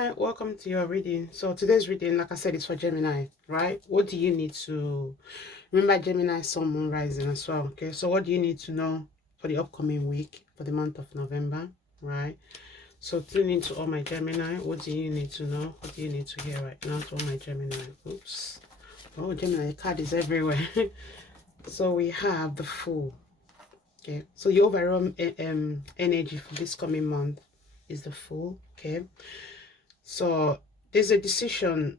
Gemini, welcome to your reading. So today's reading, like I said, is for Gemini, right? What do you need to remember? Gemini, Sun, Moon, Rising as well. Okay, so what do you need to know for the upcoming week, for the month of November, right? So tune into all my Gemini. What do you need to know? What do you need to hear right now to all my Gemini? Oops. Oh, Gemini, the card is everywhere. So we have the Fool. Okay, so your overall energy for this coming month is the Fool. Okay, so there's a decision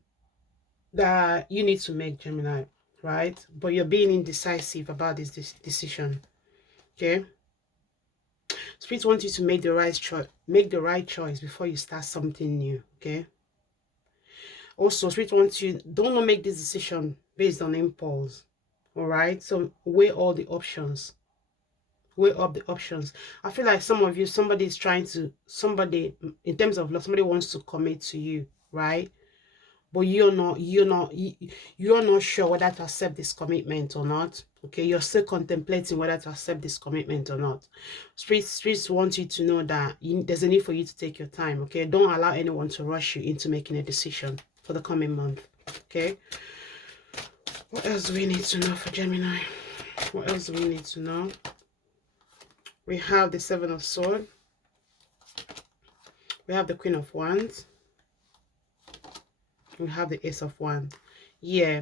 that you need to make, Gemini, right? But you're being indecisive about this decision. Okay, Spirit wants you to make the right choice. Make the right choice before you start something new. Okay. Also, Spirit wants you don't make this decision based on impulse. All right. So weigh all the options. Weigh up the options. I feel like some of you, somebody is trying to, somebody in terms of love, somebody wants to commit to you, right? But you're not sure whether to accept this commitment or not. Okay, you're still contemplating whether to accept this commitment or not. Spirits want you to know that there's a need for you to take your time. Okay, don't allow anyone to rush you into making a decision for the coming month. Okay, what else do we need to know for Gemini? What else do we need to know? We have the Seven of Swords. We have the Queen of Wands. We have the Ace of Wands. Yeah,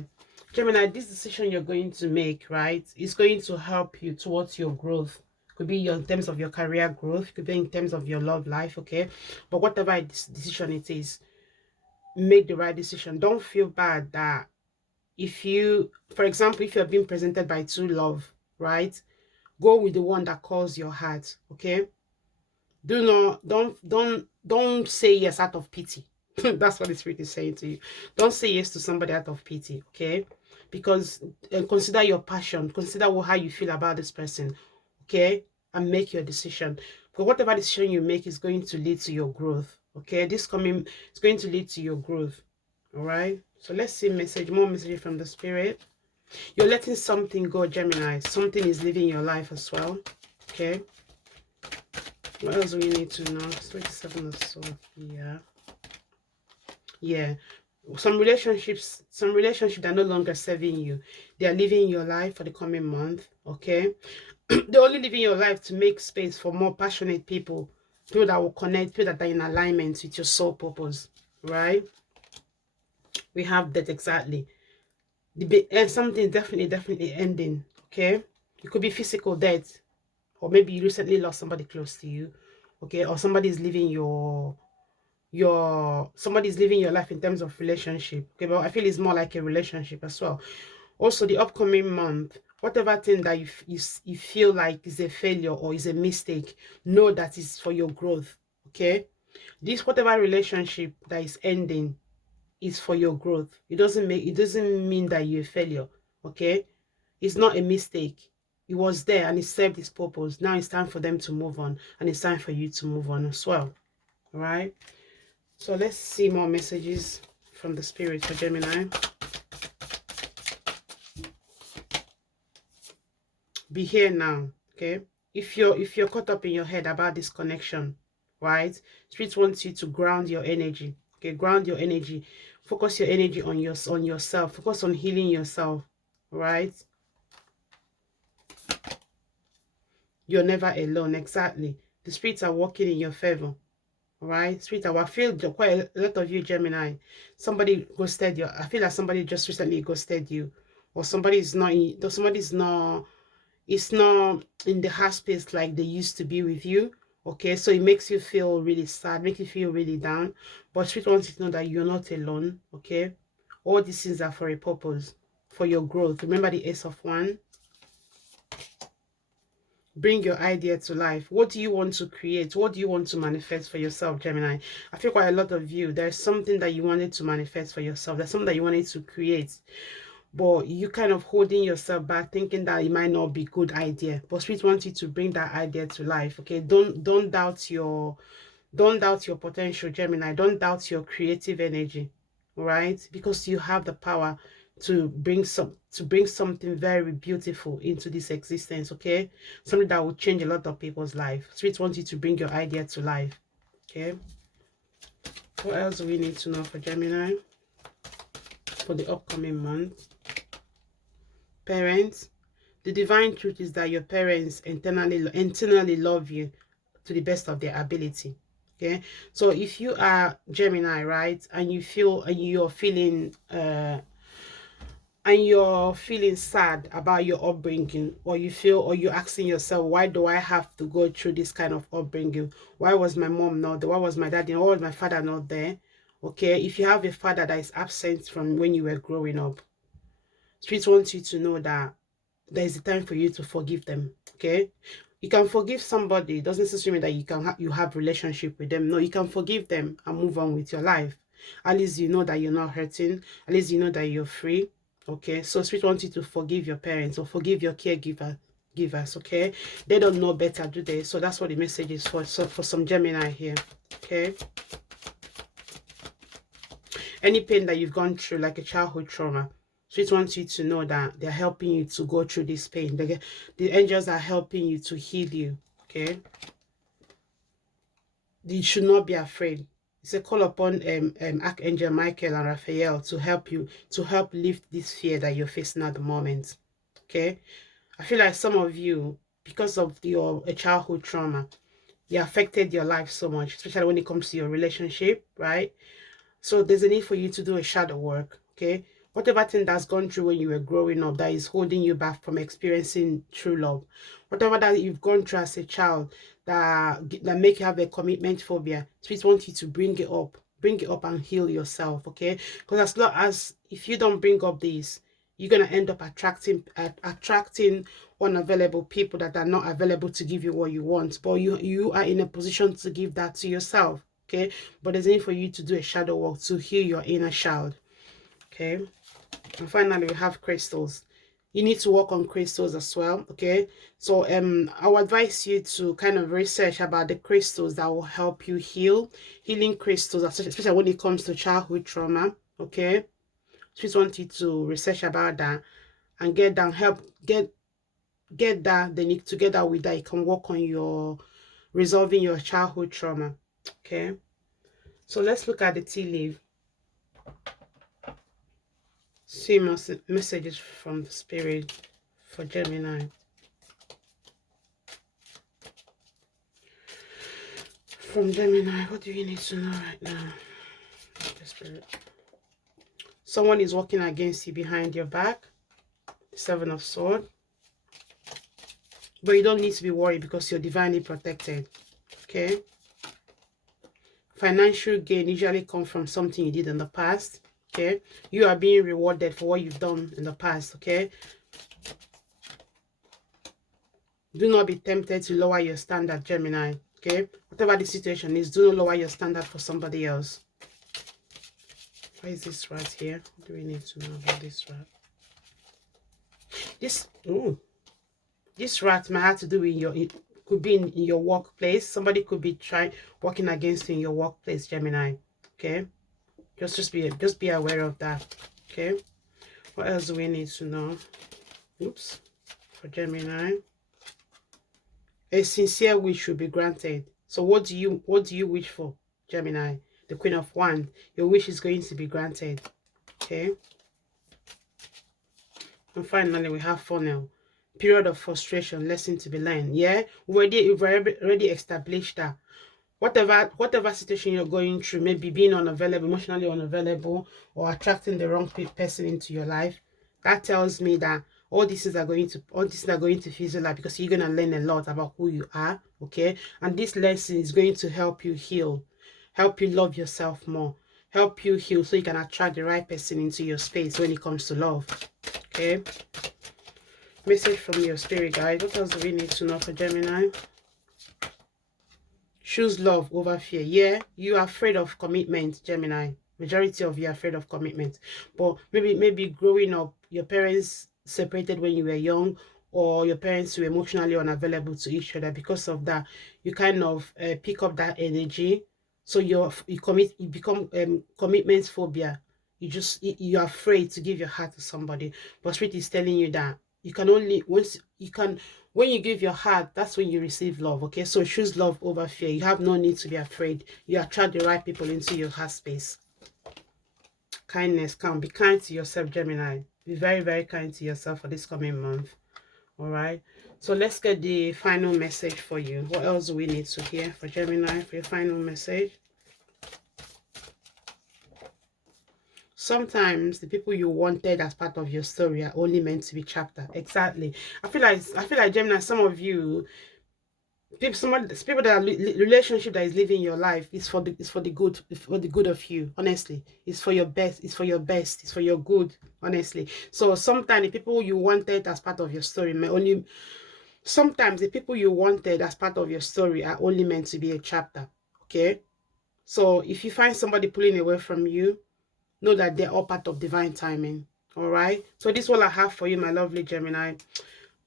Gemini, this decision you're going to make, right, is going to help you towards your growth. Could be in terms of your career growth, could be in terms of your love life, okay? But whatever decision it is, make the right decision. Don't feel bad that if you, for example, if you're being presented by two love, right, go with the one that calls your heart, okay? Don't say yes out of pity. That's what the Spirit is saying to you. Don't say yes to somebody out of pity, okay? Because consider your passion, consider how you feel about this person, okay? And make your decision. Because whatever decision you make is going to lead to your growth, okay? This coming is going to lead to your growth, all right? So let's see more message from the Spirit. You're letting something go, Gemini. Something is living your life as well, okay? What else do we need to know? 27 of Swords. Yeah. Some relationships that are no longer serving you. They are living your life for the coming month. Okay. They're only living your life to make space for more passionate people. People that will connect, people that are in alignment with your soul purpose. Right? We have that exactly. And something definitely ending. Okay. It could be physical death. Or maybe you recently lost somebody close to you, okay? Or somebody's living somebody's living your life in terms of relationship, okay? But I feel it's more like a relationship as well. Also, the upcoming month, whatever thing that you feel like is a failure or is a mistake, know that it's for your growth, okay? This whatever relationship that is ending is for your growth. It doesn't mean that you're a failure, okay? It's not a mistake. It was there and it served its purpose. Now it's time for them to move on, and it's time for you to move on as well. All right. So let's see more messages from the Spirit for Gemini. Be here now. Okay. If you're caught up in your head about this connection, right? Spirit wants you to ground your energy. Okay, ground your energy. Focus your energy on yourself. Focus on healing yourself. Right? You're never alone. Exactly. The spirits are working in your favor. All right, Spirit, I feel quite a lot of you, Gemini. Somebody ghosted you. I feel like somebody just recently ghosted you, or somebody's not it's not in the heart space like they used to be with you. Okay, so it makes you feel really sad, makes you feel really down. But Spirit wants you to know that you're not alone. Okay, all these things are for a purpose, for your growth. Remember the Ace of Wands. Bring your idea to life. What do you want to create? What do you want to manifest for yourself, Gemini? I feel quite a lot of you, there's something that you wanted to manifest for yourself. There's something that you wanted to create, but you kind of holding yourself back, thinking that it might not be a good idea. But Spirit wants you to bring that idea to life. Okay, don't doubt your potential, Gemini. Don't doubt your creative energy, right? Because you have the power to bring something very beautiful into this existence, okay? Something that will change a lot of people's life. Spirit wants you to bring your idea to life, okay? What else do we need to know for Gemini for the upcoming month? Parents. The divine truth is that your parents internally love you to the best of their ability. Okay, so if you are Gemini, right, and you feel and you're feeling sad about your upbringing, or you feel, or you're asking yourself, why do I have to go through this kind of upbringing? Why was my mom not there? Why was my dad, why was my father not there? Okay, if you have a father that is absent from when you were growing up, Spirit wants you to know that there is a time for you to forgive them. Okay, you can forgive somebody. It doesn't necessarily mean that you have relationship with them. No, you can forgive them and move on with your life. At least you know that you're not hurting. At least you know that you're free. Okay, so Spirit wants you to forgive your parents or forgive your givers. Okay, they don't know better, do they? So that's what the message is for. So for some Gemini here. Okay, any pain that you've gone through, like a childhood trauma, Spirit wants you to know that they're helping you to go through this pain. The angels are helping you to heal you. Okay, you should not be afraid. It's a call upon Archangel Michael and Raphael to help you, to help lift this fear that you're facing at the moment. Okay, I feel like some of you, because of your childhood trauma, you affected your life so much, especially when it comes to your relationship, right? So there's a need for you to do a shadow work. Okay, whatever thing that's gone through when you were growing up that is holding you back from experiencing true love, whatever that you've gone through as a child that make you have a commitment phobia, Spirit wants you to bring it up and heal yourself. Okay, because as long as, if you don't bring up this, you're gonna end up attracting unavailable people that are not available to give you what you want, but you are in a position to give that to yourself. Okay, but there's a need for you to do a shadow work to heal your inner child. Okay, and finally we have crystals. You need to work on crystals as well. Okay, so I would advise you to kind of research about the crystals that will help you healing crystals, especially when it comes to childhood trauma. Okay, just want you to research about that and get down, help get that. Then you, together with that, you can work on your resolving your childhood trauma. Okay, so let's look at the tea leaf. See messages from the spirit for Gemini. From Gemini, what do you need to know right now? The spirit. Someone is working against you behind your back. Seven of Swords. But you don't need to be worried because you're divinely protected. Okay. Financial gain usually comes from something you did in the past. Okay. You are being rewarded for what you've done in the past. Okay. Do not be tempted to lower your standard, Gemini. Okay. Whatever the situation is, do not lower your standard for somebody else. Why is this rat here? What do we need to know about this rat? This rat might have to do with it could be in your workplace. Somebody could be working against you in your workplace, Gemini. Okay, just be aware of that. Okay, what else do we need to know? Oops, for Gemini, a sincere wish should be granted. So what do you wish for, Gemini? The Queen of Wands. Your wish is going to be granted. Okay, and finally we have funnel. Period of frustration, lesson to be learned. Yeah, we've already established that whatever situation you're going through, maybe being unavailable, emotionally unavailable, or attracting the wrong person into your life, that tells me that all these things are going to fizzle out, because you're going to learn a lot about who you are. Okay, and this lesson is going to help you heal, help you love yourself more, help you heal so you can attract the right person into your space when it comes to love. Okay, message from your spirit guide. What else do we need to know for Gemini? Choose love over fear. Yeah, you are afraid of commitment, Gemini. Majority of you are afraid of commitment. But maybe growing up, your parents separated when you were young, or your parents were emotionally unavailable to each other. Because of that, you kind of pick up that energy. So you become commitment phobia. You're afraid to give your heart to somebody. But Spirit is telling you that You can only when you give your heart, that's when you receive love. Okay, so choose love over fear. You have no need to be afraid. You attract the right people into your heart space. Kindness count. Be kind to yourself, Gemini. Be very, very kind to yourself for this coming month. All right, so let's get the final message for you. What else do we need to hear for Gemini for your final message? Sometimes the people you wanted as part of your story are only meant to be chapter. Exactly. I feel like Gemini, some of you people that are relationship that is living your life is for the good, it's for the good of you. Honestly, it's for your best, it's for your best, it's for your good. Honestly, so sometimes the people you wanted as part of your story may only sometimes the people you wanted as part of your story are only meant to be a chapter. Okay, so if you find somebody pulling away from you, know that they're all part of divine timing. All right, so this is what I have for you, my lovely Gemini.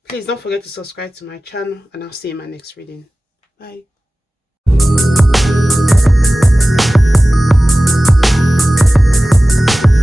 Please don't forget to subscribe to my channel, and I'll see you in my next reading. Bye.